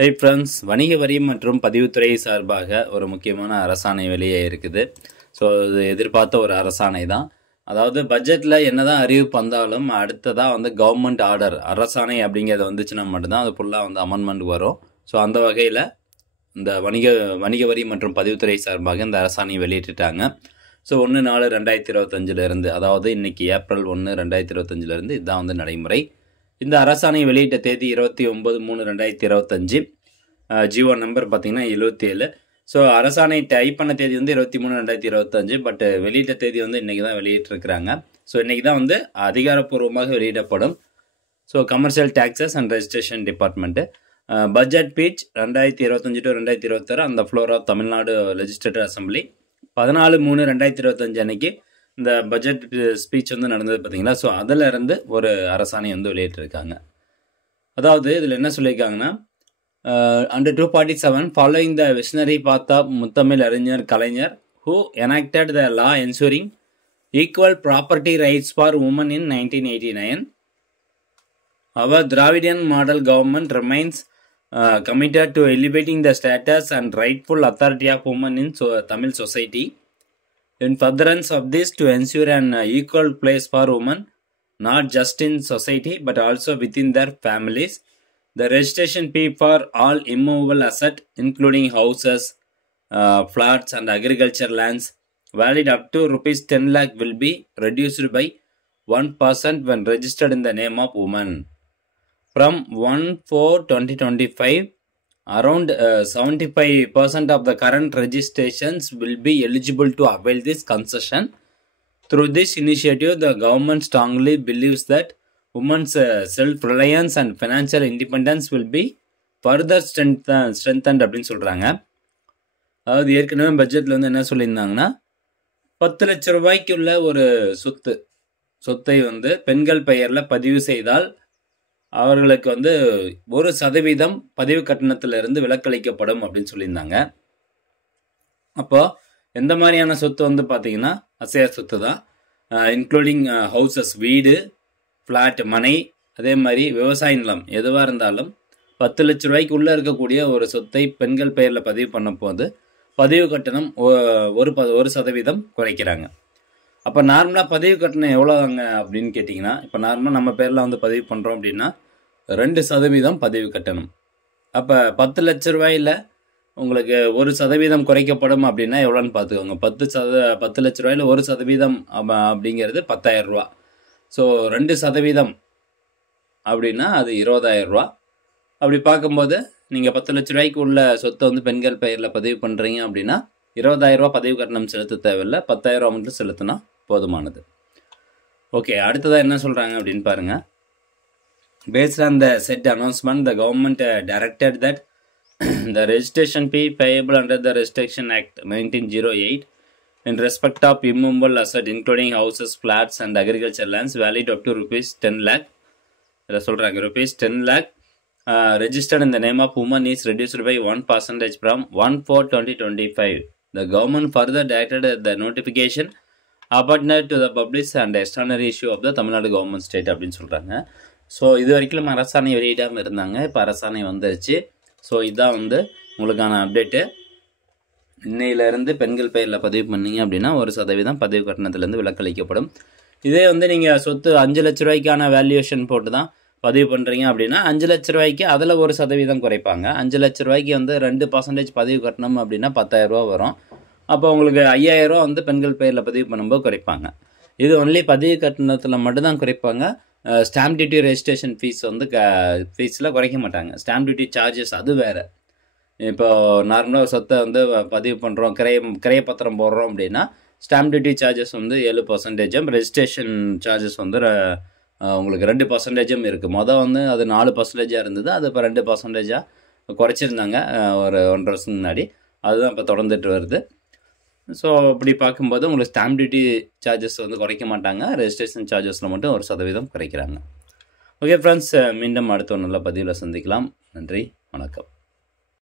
Hey friends, வணிக வரி மற்றும் பதிவுத்துறை சார்பாக ஒரு முக்கியமான அரசாணை வெளியே இருக்குது. ஸோ இது எதிர்பார்த்த ஒரு அரசாணை தான். அதாவது பட்ஜெட்டில் என்னதான் அறிவிப்பு வந்தாலும் அடுத்ததாக கவர்மெண்ட் ஆர்டர் அரசாணை அப்படிங்கிறது வந்துச்சுன்னா மட்டும்தான் அது ஃபுல்லாக அமெண்ட்மெண்ட் வரும். ஸோ அந்த வகையில் இந்த வணிக வரி மற்றும் பதிவுத்துறை சார்பாக இந்த அரசாணையை வெளியிட்டுட்டாங்க. ஸோ 1/4/2025 அதாவது இன்னைக்கு ஏப்ரல் 1/2025 இதுதான் நடைமுறை. இந்த அரசாணை வெளியிட்ட தேதி 29/3/2025. ஜிஓ நம்பர் பார்த்தீங்கன்னா 77. ஸோ அரசாணை டைப் பண்ண தேதி 23/2025. பட் வெளியிட்ட தேதி இன்றைக்கி தான் வெளியிட்டிருக்கிறாங்க. ஸோ இன்றைக்கி தான் அதிகாரப்பூர்வமாக வெளியிடப்படும். So commercial taxes and registration department budget speech 2025 to 2026 அந்த floor of Tamil Nadu legislative assembly 14/3/2025 அன்னைக்கு இந்த பட்ஜெட் ஸ்பீச் நடந்தது பார்த்தீங்களா. ஸோ அதில் இருந்து ஒரு அரசாணை வெளியிட்டிருக்காங்க. அதாவது இதில் என்ன சொல்லியிருக்காங்கன்னா, under 247 following the visionary path of முத்தமிழ் அறிஞர் Kalaignar who enacted the law ensuring equal property rights for women in 1989, our Dravidian model government remains committed to elevating the status and rightful authority of women in Tamil society. In furtherance of this, to ensure an equal place for women, not just in society but also within their families, the registration fee for all immovable assets, including houses, flats and agriculture lands, valid up to rupees 10 lakh, will be reduced by 1% when registered in the name of woman. From 1/4/2025, around 75% of the current registrations will be eligible to avail this concession. Through this initiative, the government strongly believes that women's self-reliance and financial independence will be further strengthened அப்படின்னு சொல்கிறாங்க. அதாவது ஏற்கனவே பட்ஜெட்டில் என்ன சொல்லியிருந்தாங்கன்னா, 10 லட்ச ரூபாய்க்குள்ள ஒரு சொத்தை பெண்கள் பெயரில் பதிவு செய்தால் அவர்களுக்கு 1% பதிவு கட்டணத்திலிருந்து விலக்களிக்கப்படும் அப்படின்னு சொல்லியிருந்தாங்க. அப்போ எந்த மாதிரியான சொத்து பார்த்தீங்கன்னா அசையா சொத்து தான், இன்க்ளூடிங் ஹவுசஸ் வீடு, ஃப்ளாட் மனை, அதே மாதிரி விவசாய நிலம் எதுவாக இருந்தாலும் 10 லட்ச ரூபாய்க்கு உள்ளே இருக்கக்கூடிய ஒரு சொத்தை பெண்கள் பெயரில் பதிவு பண்ண போது பதிவு கட்டணம் 1% குறைக்கிறாங்க. அப்போ நார்மலாக பதிவு கட்டணம் எவ்வளோங்க அப்படின்னு கேட்டிங்கன்னா, இப்போ நார்மலாக நம்ம பேரில் பதிவு பண்ணுறோம் அப்படின்னா 2% பதிவு கட்டணம். அப்போ 10 லட்ச ரூபாயில் உங்களுக்கு 1% குறைக்கப்படும் அப்படின்னா எவ்வளோன்னு பார்த்துக்கோங்க. 10 லட்ச ரூபாயில் 1% அப்படிங்கிறது 10,000 ரூபா. ஸோ 2% அப்படின்னா அது 20,000 ரூபா. அப்படி பார்க்கும்போது நீங்கள் 10 லட்ச ரூபாய்க்கு உள்ள சொத்தை பெண்கள் பெயரில் பதிவு பண்ணுறீங்க அப்படின்னா 20,000 ரூபா பதிவு கட்டணம் செலுத்த தேவையில்லை, 10,000 ரூபா மட்டும் செலுத்தினா போதுமானது. ஓகே, அடுத்ததாக என்ன சொல்கிறாங்க அப்படின்னு பாருங்கள். Based on the said announcement, the government directed that the registration fee payable under the Registration Act 1908 in respect of immovable asset, including houses, flats and agriculture lands, valid up to rupees 10 lakh. Rupees 10 lakh registered in the name of woman is reduced by 1% from 1/4/2025. The government further directed the notification appointed to the public and extraordinary issue of the Tamil Nadu government state அப்படின்னு சொல்கிறாங்க. So இது வரைக்கும் அரசாணை வெளியிடாமல் இருந்தாங்க, இப்போ அரசாணை வந்துருச்சு. So இதுதான் உங்களுக்கான அப்டேட்டு. இன்னையிலேருந்து பெண்கள் பெயரில் பதிவு பண்ணிங்க அப்படின்னா 1% பதிவு கட்டணத்துலேருந்து விலக்களிக்கப்படும். இதே நீங்கள் சொத்து 5 லட்ச ரூபாய்க்கான வேல்யூவேஷன் போட்டு தான் பதிவு பண்ணுறீங்க அப்படின்னா 5 லட்ச ரூபாய்க்கு அதில் 1% குறைப்பாங்க. 5 லட்ச ரூபாய்க்கு 2% பதிவு கட்டணம் அப்படின்னா 10,000 ரூபா வரும். அப்போ உங்களுக்கு 5,000 ரூபா பெண்கள் பெயரில் பதிவு பண்ணும்போது குறைப்பாங்க. இது ஒன்லி பதிவு கட்டணத்தில் மட்டும்தான் குறைப்பாங்க. ஸ்டாம்ப் டியூட்டி ரெஜிஸ்ட்ரேஷன் ஃபீஸ் ஃபீஸில் குறைக்க மாட்டாங்க. ஸ்டாம்ப் டியூட்டி சார்ஜஸ் அது வேறு. இப்போ நார்மலாக சொத்தை பதிவு பண்ணுறோம், கிரைய பத்திரம் போடுறோம் அப்படின்னா stamp duty charges 7%, registration charges உங்களுக்கு 2% இருக்குது. மொதல் அது 4% இருந்தது, அது இப்போ 2% குறைச்சிருந்தாங்க ஒரு 1.5 வருஷத்துக்கு முன்னாடி. அதுதான் இப்போ தொடர்ந்துட்டு வருது. ஸோ அப்படி பார்க்கும்போது உங்களுக்கு ஸ்டாம்ப் டியூட்டி சார்ஜஸ் குறைக்க மாட்டாங்க, ரெஜிஸ்ட்ரேஷன் சார்ஜஸில் மட்டும் 1% குறைக்கிறாங்க. ஓகே ஃப்ரெண்ட்ஸ், மீண்டும் அடுத்த ஒரு நல்ல பதிவில் சந்திக்கலாம். நன்றி, வணக்கம்.